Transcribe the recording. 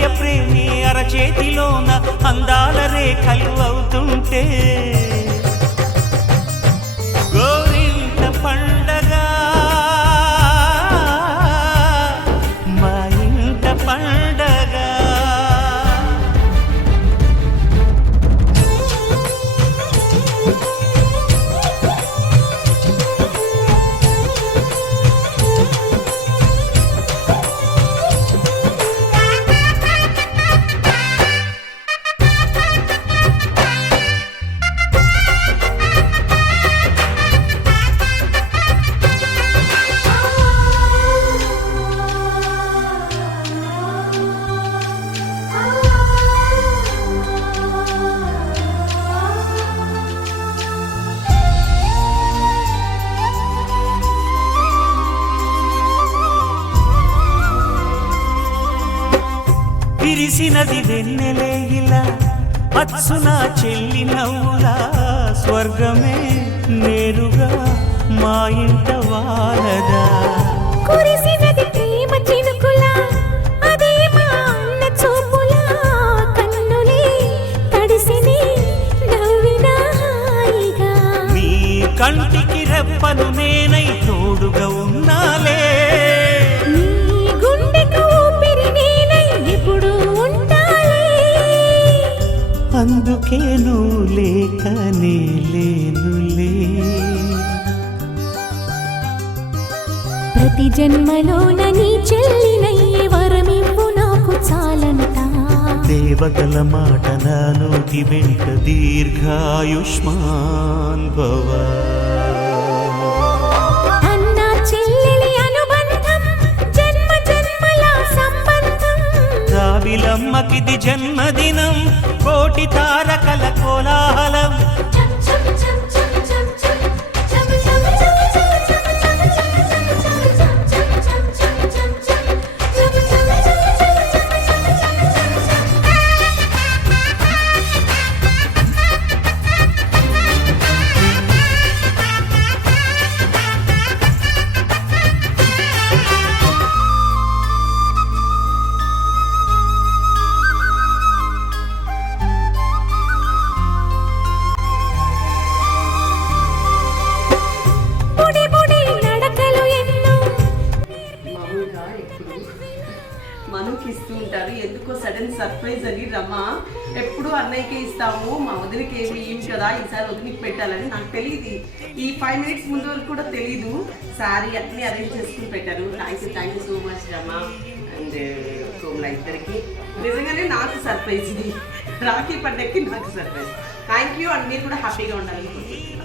అన్నయ్య ప్రేమి అరచేతిలోన అందాల రేఖలు అవుతుంటే గోరింట పండగ మా ఇంట పండగ. విరిసినది వెన్నెలే ఇలా అచ్చున చెల్లి నవ్వులా స్వర్గమే నేరుగా మా ఇంట వాలదా. కురిసినది ప్రేమ చినుకులా అదే మా అన్న చూపులా కన్నులే తడిసిని నవ్వినా హాయిగా. నీ కంటికి రెప్పను నేనై తోడుగా ఉన్నాలే. అందుకే నువ్వు లేకనే లేనులే. ప్రతి జన్మలోన నీ చెల్లినయ్యే వరమివ్వు నాకు చాలంట. దేవతల మాట నా నోటి వెంట దీర్ఘాయుష్మాన్ భవ. అన్నా చెల్లెలి అనుబంధం జన్మ జన్మల సంబంధం. రావిలమ్మకిది జన్మదినం కోటి తారకల కోలాహలం. మనుకి ఇస్తూ ఉంటారు. ఎందుకో సడన్ సర్ప్రైజ్ అని రమ్మా ఎప్పుడు అన్నయ్యకి ఇస్తాము, మా వదిలికి ఏమి ఇవ్వం కదా, ఈసారి వదిలికి పెట్టాలని నాకు తెలియదు. ఈ 5 minutes ముందు వరకు కూడా తెలీదు. శారీ అన్నీ అరేంజ్ చేసుకుని పెట్టారు. Thank you so much Ramma and Komala ఇద్దరికి. నిజంగానే నాకు సర్ప్రైజ్ ఇది, రాఖీ పండగకి నాకు సర్ప్రైజ్. థ్యాంక్ యూ అండ్ మీరు కూడా హ్యాపీగా ఉండాలనుకుంటున్నాను.